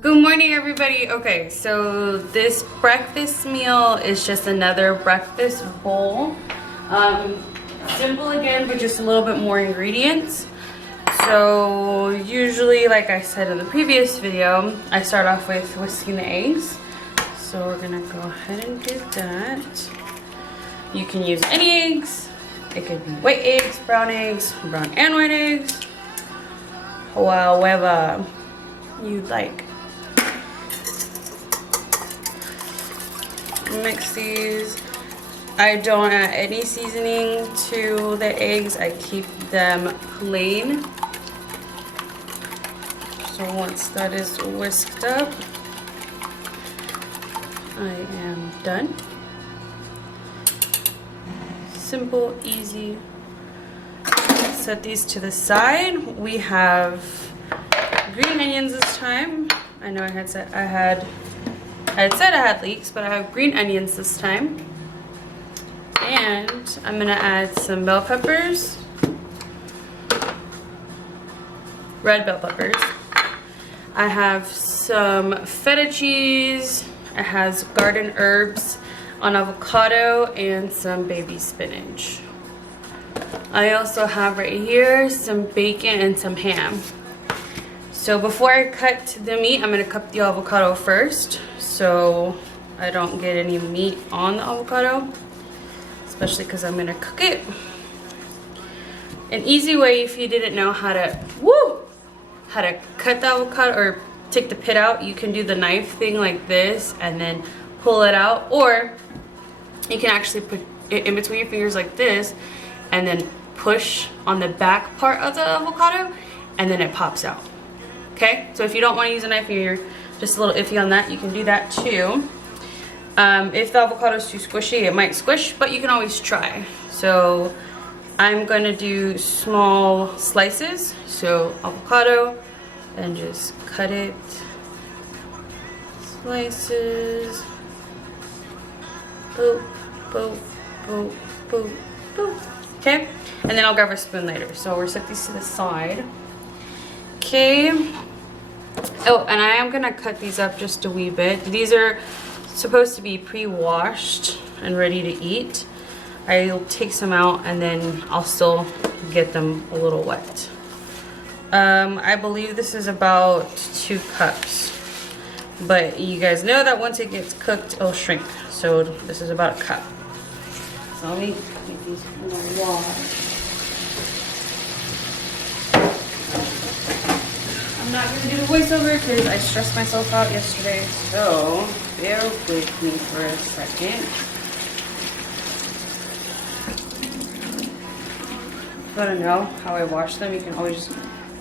Good morning, everybody. Okay, so this breakfast meal is just another breakfast bowl. Simple again, but just a little bit more ingredients. So usually, like I said in the previous video, I start off with whisking the eggs. So we're gonna go ahead and do that. You can use any eggs. It could be white eggs, brown and white eggs. However you like. Mix these. I don't add any seasoning to the eggs. I keep them plain. So once that is whisked up, I am done. Simple, easy. Set these to the side. We have green onions this time. I know I had said I had leeks, but I have green onions this time. And I'm gonna add some bell peppers, red bell peppers. I have some feta cheese. It has garden herbs, an avocado, and some baby spinach. I also have right here some bacon and some ham. So before I cut the meat, I'm gonna cut the avocado first, so I don't get any meat on the avocado, especially because I'm gonna cook it. An easy way, if you didn't know how to cut the avocado or take the pit out, you can do the knife thing like this and then pull it out, or you can actually put it in between your fingers like this and then push on the back part of the avocado and then it pops out. Okay, so if you don't want to use a knife and you're just a little iffy on that, you can do that too. If the avocado is too squishy, it might squish, but you can always try. So I'm gonna do small slices. So avocado, and just cut it, slices, boop, boop, boop, boop, boop. Okay, and then I'll grab a spoon later. So we'll set these to the side. Okay. Oh, and I am gonna cut these up just a wee bit. These are supposed to be pre-washed and ready to eat. I'll take some out and then I'll still get them a little wet. I believe this is about 2 cups. But you guys know that once it gets cooked, it'll shrink. So this is about a cup. So let me get these in the water. I'm not going to do the voiceover because I stressed myself out yesterday, so bear with me for a second. If you want to know how I wash them, you can always just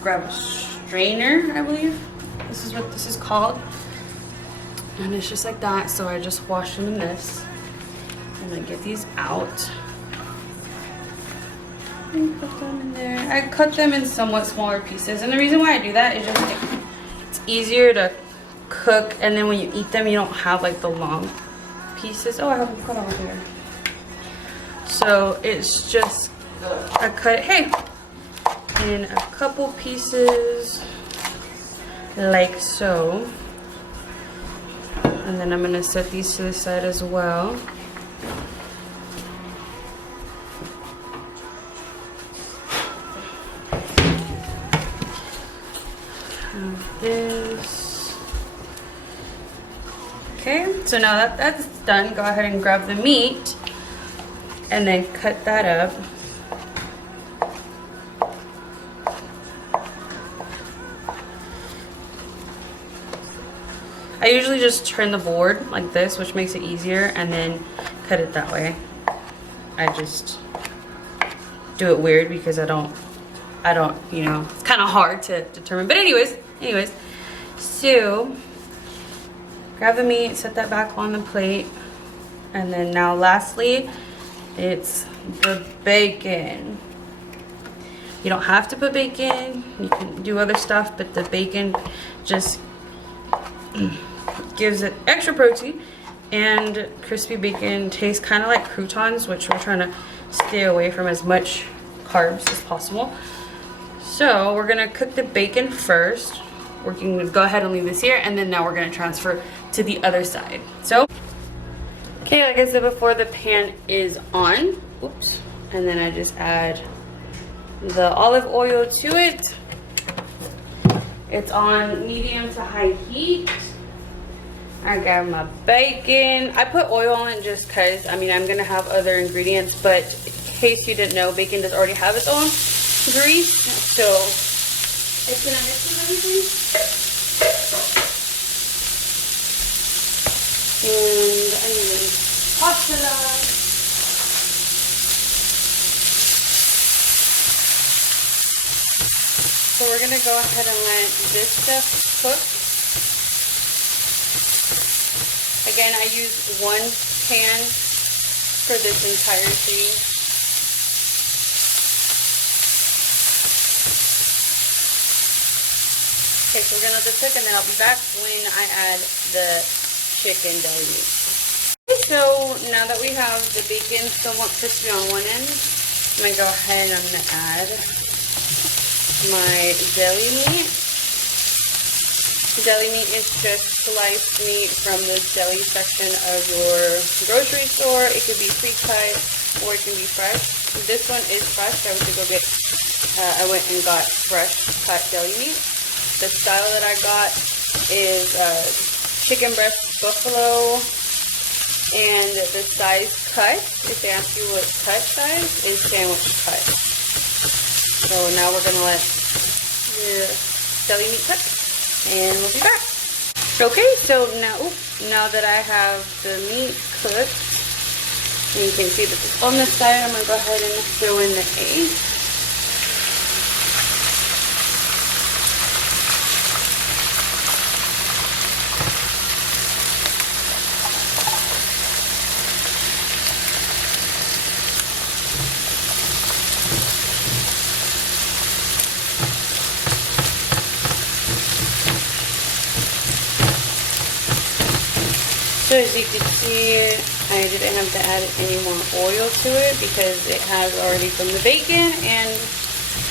grab a strainer, I believe. This is what this is called. And it's just like that, so I just wash them in this. And then get these out. And put them in there. I cut them in somewhat smaller pieces, and the reason why I do that is just it's easier to cook, and then when you eat them you don't have like the long pieces. Oh, I have them cut over here. So it's just I cut it in a couple pieces like so, and then I'm gonna set these to the side as well. This. Okay, so now that that's done, go ahead and grab the meat and then cut that up. I usually just turn the board like this, which makes it easier, and then cut it that way. I just do it weird because I don't, you know, it's kind of hard to determine. But anyways, so grab the meat, set that back on the plate, and then now lastly, it's the bacon. You don't have to put bacon, you can do other stuff, but the bacon just gives it extra protein, and crispy bacon tastes kind of like croutons, which we're trying to stay away from as much carbs as possible. So we're gonna cook the bacon first. we're going to go ahead and leave this here, and then now we're going to transfer to the other side. So, okay, like I said before, the pan is on. Oops. And then I just add the olive oil to it. It's on medium to high heat. I got my bacon. I put oil on it just because, I mean, I'm going to have other ingredients, but in case you didn't know, bacon does already have its own grease. So, it's going to mix with everything. And I need pasta. So we're going to go ahead and let this stuff cook. Again, I use one pan for this entire thing. Okay, so we're going to let this cook, and then I'll be back when I add the chicken deli meat. Okay, so now that we have the bacon somewhat crispy on one end, I'm going to go ahead and I'm going to add my deli meat. Deli meat is just sliced meat from the deli section of your grocery store. It could be pre-cut or it can be fresh. This one is fresh. I went to go get, I went and got fresh cut deli meat. The style that I got is chicken breast buffalo, and the size cut, if they ask you what cut size, is sandwich cut. So now we're going to let the deli meat cook, and we'll be back. Okay, so now that I have the meat cooked, and you can see that it's on this side, I'm going to go ahead and throw in the egg. So as you can see, I didn't have to add any more oil to it because it has already from the bacon and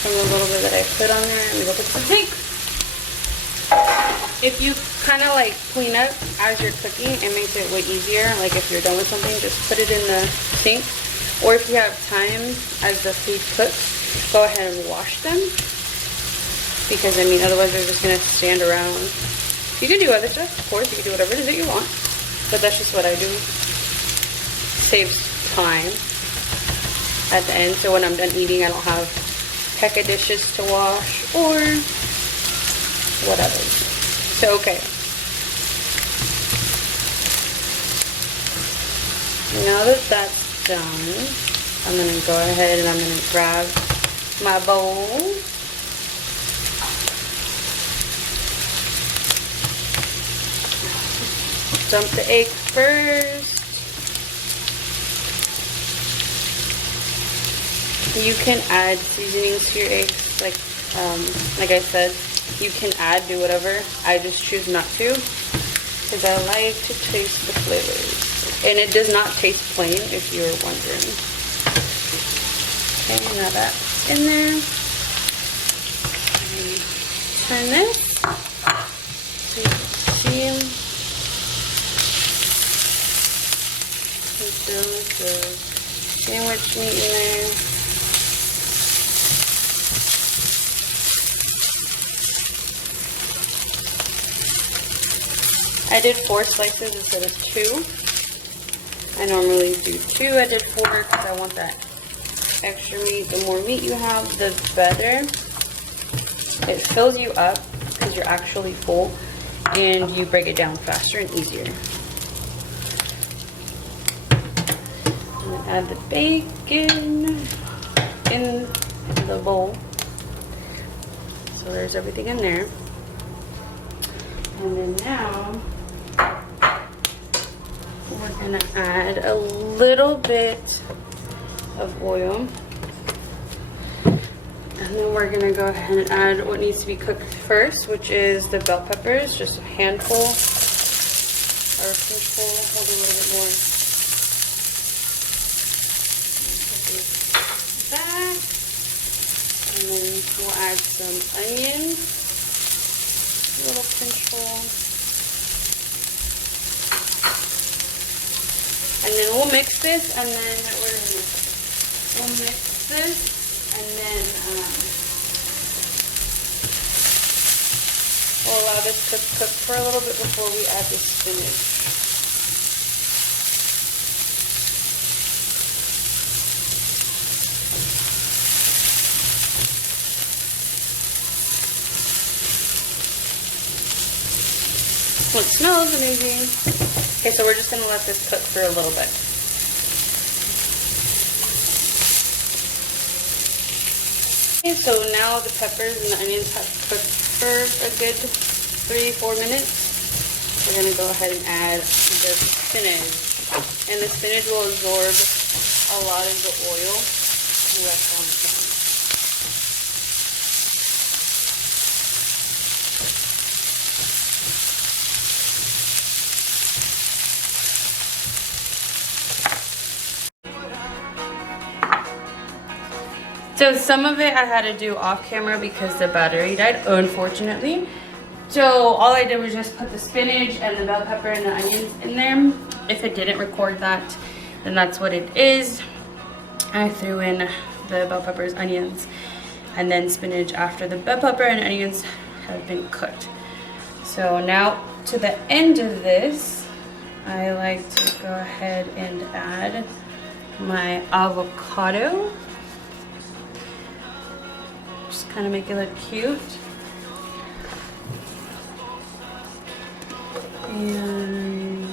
from the little bit that I put on there. I'm going to go put some sink. If you kind of like clean up as you're cooking, it makes it way easier. Like if you're done with something, just put it in the sink. Or if you have time as the food cooks, go ahead and wash them. Because I mean, otherwise they're just going to stand around. You can do other stuff, of course. You can do whatever it is that you want. But that's just what I do. Saves time at the end. So when I'm done eating, I don't have a heck of dishes to wash or whatever. So, okay. Now that that's done, I'm going to go ahead and I'm going to grab my bowl. Dump the egg first. You can add seasonings to your eggs, like I said. You can do whatever. I just choose not to because I like to taste the flavors. And it does not taste plain, if you're wondering. Okay, now that's in there. Turn this so you can see. With the sandwich meat in there. I did 4 slices instead of 2. I normally do 2. I did 4 because I want that extra meat. The more meat you have, the better. It fills you up because you're actually full, and you break it down faster and easier. Add the bacon in the bowl. So there's everything in there. And then now we're gonna add a little bit of oil. And then we're gonna go ahead and add what needs to be cooked first, which is the bell peppers, just a handful or a pinchful, hold a little bit more. Back, and then we'll add some onions. mix this, and then we'll mix this, and then we'll allow this to cook for a little bit before we add the spinach. Well, it smells amazing. Okay, so we're just gonna let this cook for a little bit. Okay, so now the peppers and the onions have cooked for a good 3-4 minutes. We're gonna go ahead and add the spinach. And the spinach will absorb a lot of the oil left on the pan. So some of it I had to do off camera because the battery died, unfortunately. So all I did was just put the spinach and the bell pepper and the onions in there. If it didn't record that, then that's what it is. I threw in the bell peppers, onions, and then spinach after the bell pepper and onions have been cooked. So now to the end of this, I like to go ahead and add my avocado. Just kind of make it look cute. And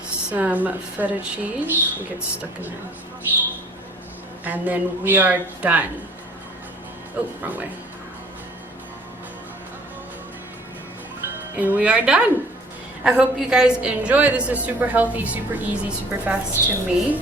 some feta cheese. It gets stuck in there. And then we are done. Oh, wrong way. And we are done. I hope you guys enjoy. This is super healthy, super easy, super fast to make.